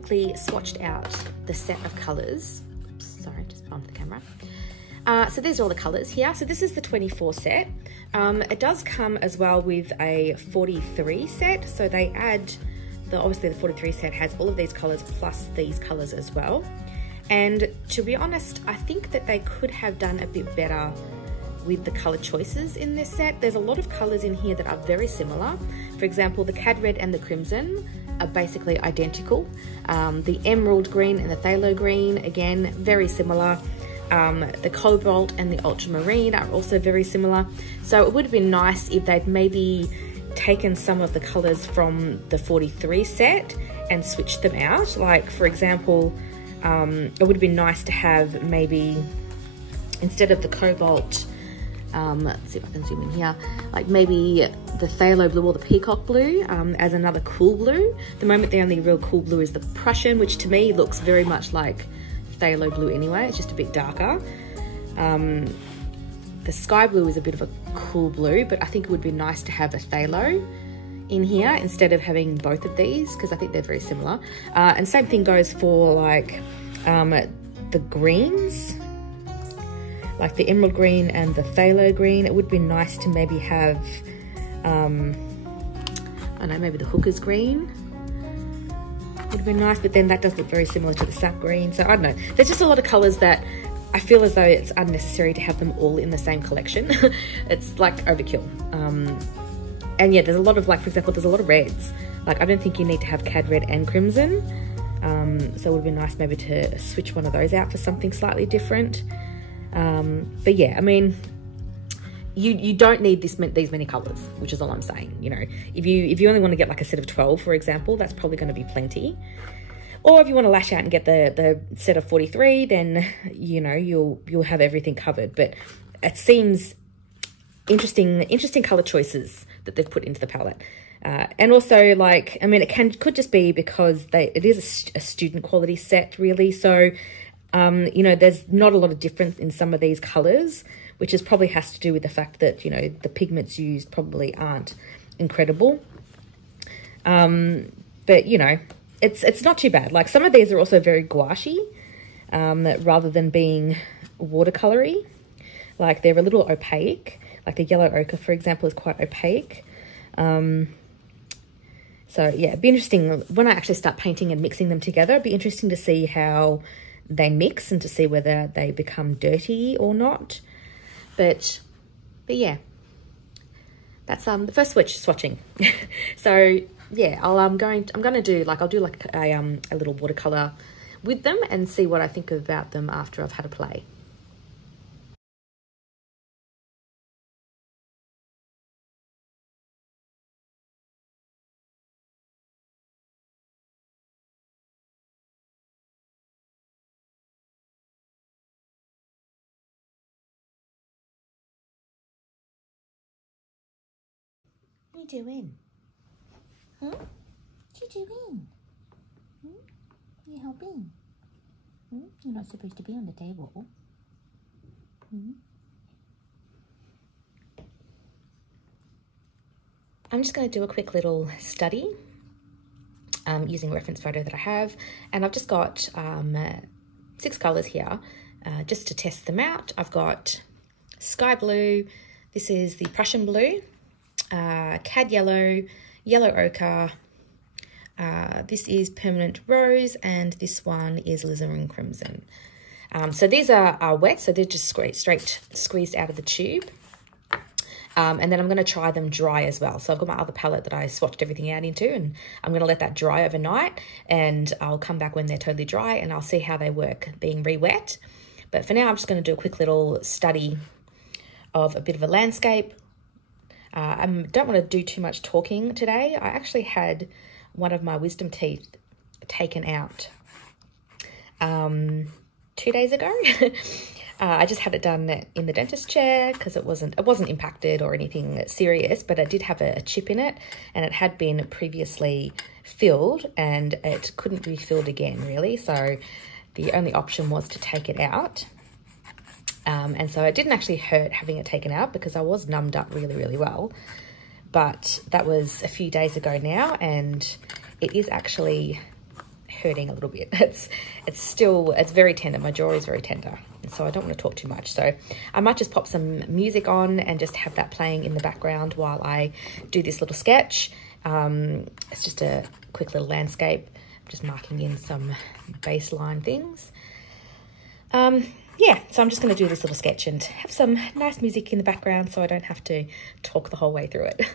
quickly swatched out the set of colours. Oops, sorry, just bumped the camera. So these are all the colours here. So this is the 24 set. It does come as well with a 43 set. So they add, obviously the 43 set has all of these colours plus these colours as well. And to be honest, I think that they could have done a bit better with the colour choices in this set. There's a lot of colours in here that are very similar. For example, the cad red and the crimson are basically identical. The emerald green and the phthalo green, again, very similar. The cobalt and the ultramarine are also very similar. So it would have been nice if they'd maybe taken some of the colours from the 43 set and switched them out. Like, for example, it would have been nice to have maybe, instead of the cobalt, let's see if I can zoom in here, like maybe the phthalo blue or the peacock blue as another cool blue. At the moment, the only real cool blue is the Prussian, which to me looks very much like phthalo blue anyway. It's just a bit darker. The sky blue is a bit of a cool blue, but I think it would be nice to have a phthalo in here instead of having both of these, because I think they're very similar. And same thing goes for like the greens, like the emerald green and the phthalo green. It would be nice to maybe have, I don't know, maybe the hooker's green would be nice, but then that does look very similar to the sap green. So I don't know, there's just a lot of colors that I feel as though it's unnecessary to have them all in the same collection. It's like overkill. And yeah, there's a lot of, like, for example, there's a lot of reds. Like, I don't think you need to have cad red and crimson. So it would be nice maybe to switch one of those out for something slightly different. But yeah, I mean, you don't need these many colors, which is all I'm saying. You know, if you only want to get like a set of 12, for example, that's probably going to be plenty. Or if you want to lash out and get the set of 43, then, you know, you'll have everything covered. But it seems interesting color choices that they've put into the palette. And also, like, I mean, could just be because it is a student quality set, really. So, you know, there's not a lot of difference in some of these colors, which probably has to do with the fact that, you know, the pigments used probably aren't incredible. But, you know, it's not too bad. Like, some of these are also very gouache, rather than being watercolory. Like, they're a little opaque. Like the yellow ochre, for example, is quite opaque. So yeah, it'd be interesting when I actually start painting and mixing them together. It'd be interesting to see how they mix and to see whether they become dirty or not. But yeah, that's the first swatching. So yeah, I'm gonna do like, I'll do like a little watercolor with them and see what I think about them after I've had a play. What are you doing? Huh? What are you doing? You helping? You're not supposed to be on the table. I'm just going to do a quick little study using a reference photo that I have. And I've just got 6 colours here just to test them out. I've got sky blue. This is the Prussian blue. Cad yellow, yellow ochre, this is permanent rose, and this one is alizarin crimson. So these are wet, so they're just straight squeezed out of the tube. And then I'm going to try them dry as well. So I've got my other palette that I swatched everything out into, and I'm going to let that dry overnight, and I'll come back when they're totally dry and I'll see how they work being re-wet. But for now, I'm just going to do a quick little study of a bit of a landscape. I don't want to do too much talking today. I actually had one of my wisdom teeth taken out 2 days ago. I just had it done in the dentist chair because it wasn't impacted or anything serious, but it did have a chip in it, and it had been previously filled and it couldn't be filled again, really. So the only option was to take it out. And so it didn't actually hurt having it taken out because I was numbed up really, really well. But that was a few days ago now, and it is actually hurting a little bit. It's very tender. My jaw is very tender, and so I don't want to talk too much. So I might just pop some music on and just have that playing in the background while I do this little sketch. It's just a quick little landscape. I'm just marking in some baseline things. Yeah, so I'm just going to do this little sketch and have some nice music in the background so I don't have to talk the whole way through it.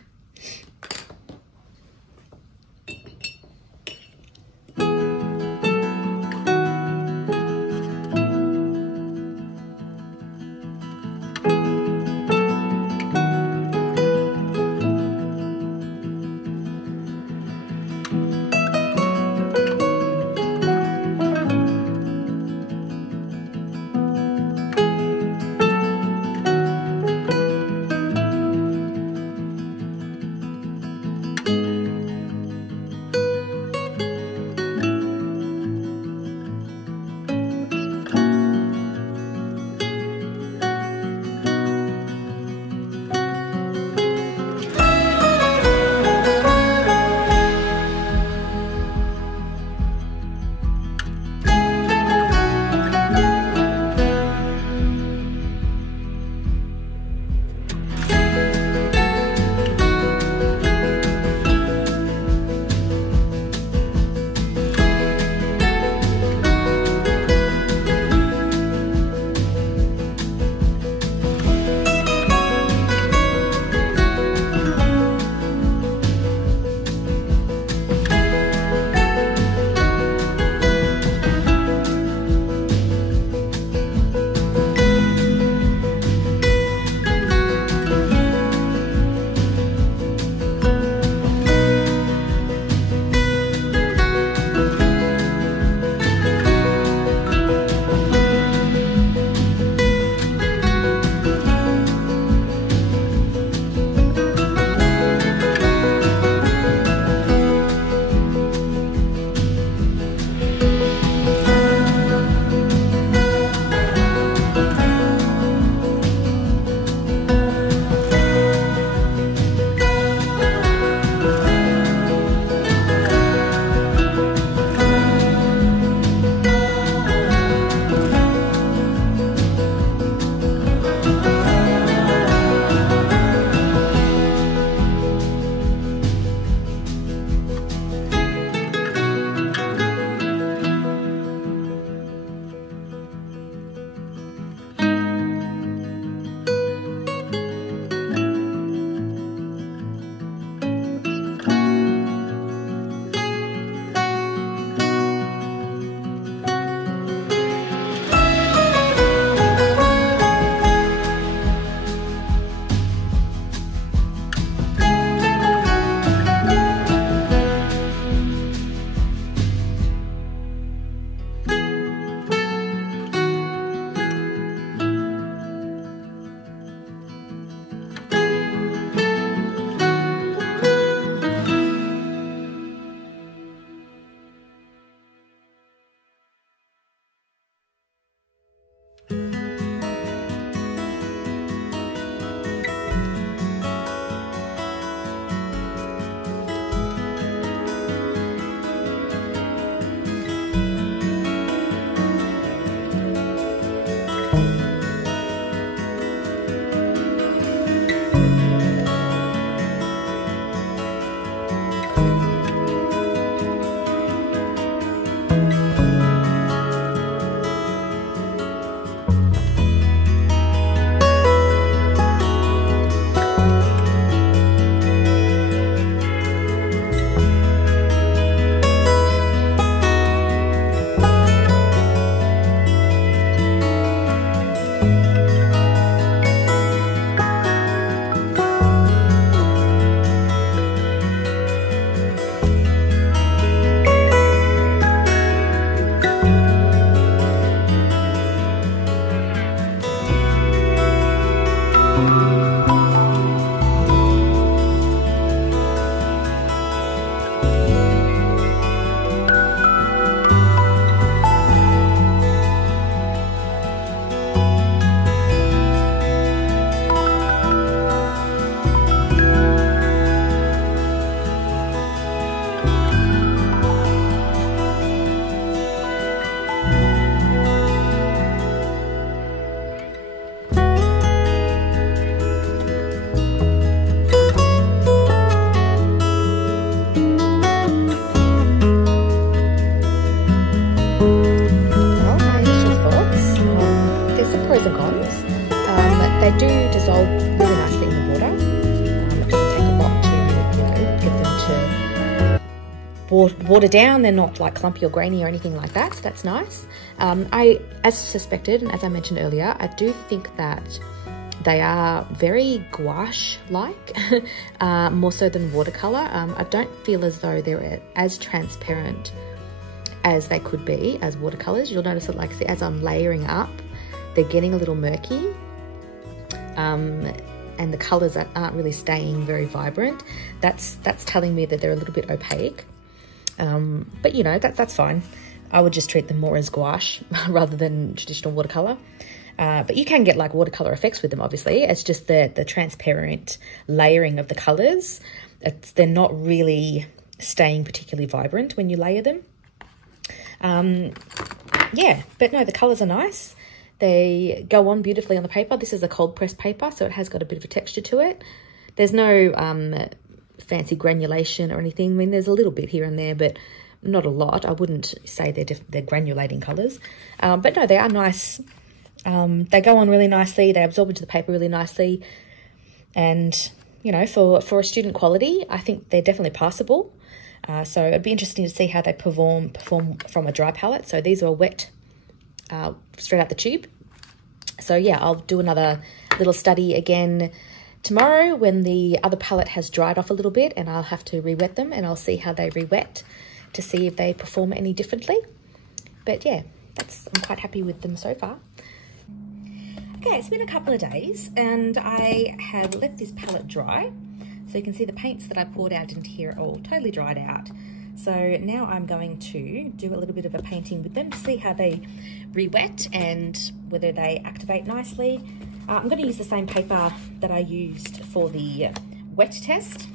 watered down. They're not like clumpy or grainy or anything like that, so that's nice. As suspected, and as I mentioned earlier, I do think that they are very gouache-like, more so than watercolor. I don't feel as though they're as transparent as they could be as watercolors. You'll notice that, like, as I'm layering up, they're getting a little murky, and the colors aren't really staying very vibrant. That's telling me that they're a little bit opaque. But you know, that's fine. I would just treat them more as gouache rather than traditional watercolor. But you can get like watercolor effects with them, obviously. It's just the transparent layering of the colors. They're not really staying particularly vibrant when you layer them. Yeah, but no, the colors are nice. They go on beautifully on the paper. This is a cold pressed paper, so it has got a bit of a texture to it. There's no fancy granulation or anything. I mean, there's a little bit here and there, but not a lot. I wouldn't say they're granulating colors. But no, they are nice. They go on really nicely. They absorb into the paper really nicely. And, you know, for a student quality, I think they're definitely passable. So it'd be interesting to see how they perform from a dry palette. So these are wet, straight out the tube. So yeah, I'll do another little study again tomorrow when the other palette has dried off a little bit, and I'll have to re-wet them, and I'll see how they re-wet to see if they perform any differently. But yeah, I'm quite happy with them so far. Okay, it's been a couple of days and I have let this palette dry. So you can see the paints that I poured out into here are all totally dried out. So now I'm going to do a little bit of a painting with them to see how they re-wet and whether they activate nicely. I'm going to use the same paper that I used for the wet test.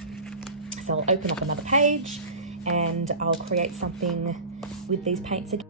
So I'll open up another page and I'll create something with these paints again.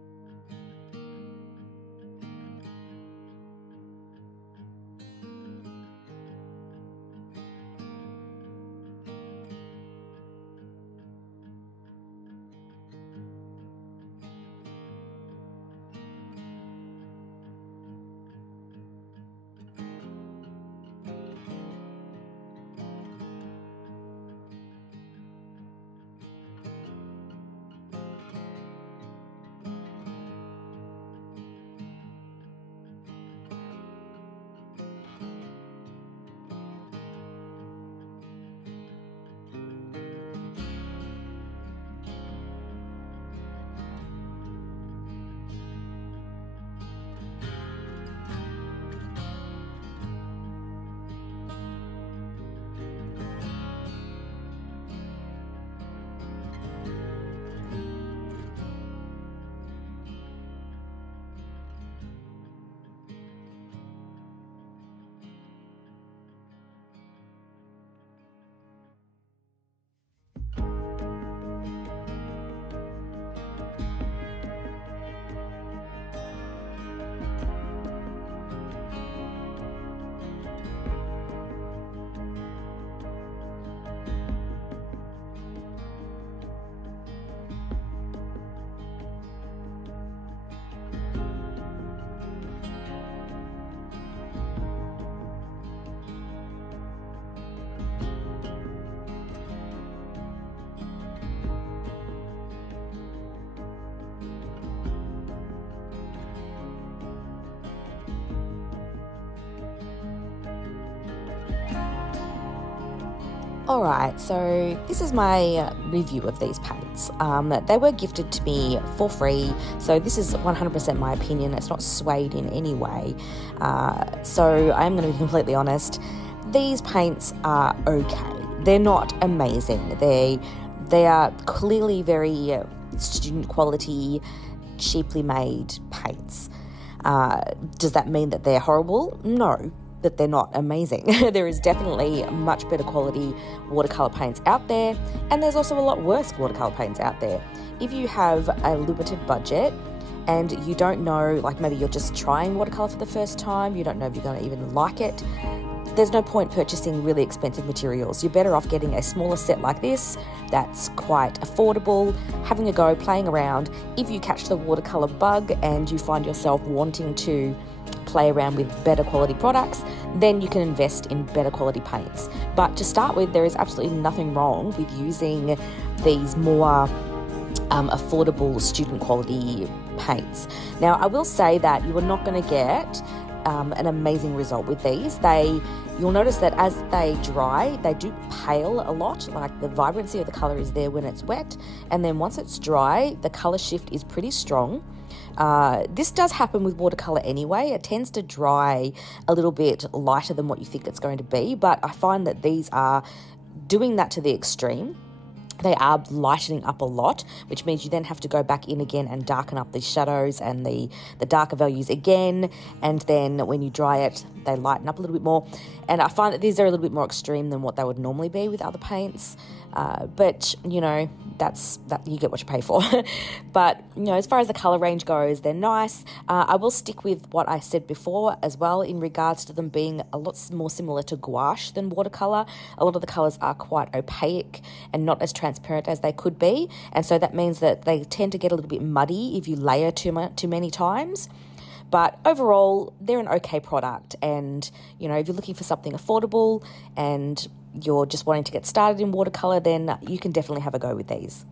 Alright, so this is my review of these paints. They were gifted to me for free, so this is 100% my opinion. It's not swayed in any way. So I'm going to be completely honest. These paints are okay. They're not amazing. They are clearly very student quality, cheaply made paints. Does that mean that they're horrible? No. That they're not amazing. There is definitely much better quality watercolor paints out there, and there's also a lot worse watercolor paints out there. If you have a limited budget and you don't know, like maybe you're just trying watercolor for the first time, you don't know if you're going to even like it, there's no point purchasing really expensive materials. You're better off getting a smaller set like this that's quite affordable, having a go, playing around. If you catch the watercolor bug and you find yourself wanting to play around with better quality products, then you can invest in better quality paints. But to start with, there is absolutely nothing wrong with using these more affordable student quality paints. Now, I will say that you are not going to get an amazing result with these. You'll notice that as they dry, they do pale a lot. Like the vibrancy of the color is there when it's wet, and then once it's dry, the color shift is pretty strong. This does happen with watercolor anyway. It tends to dry a little bit lighter than what you think it's going to be, but I find that these are doing that to the extreme. They are lightening up a lot, which means you then have to go back in again and darken up the shadows and the darker values again. And then when you dry it, they lighten up a little bit more. And I find that these are a little bit more extreme than what they would normally be with other paints. But, you know, that you get what you pay for. But, you know, as far as the colour range goes, they're nice. I will stick with what I said before as well in regards to them being a lot more similar to gouache than watercolour. A lot of the colours are quite opaque and not as transparent as they could be. And so that means that they tend to get a little bit muddy if you layer too many times. But overall, they're an okay product. And, you know, if you're looking for something affordable and you're just wanting to get started in watercolour, then you can definitely have a go with these.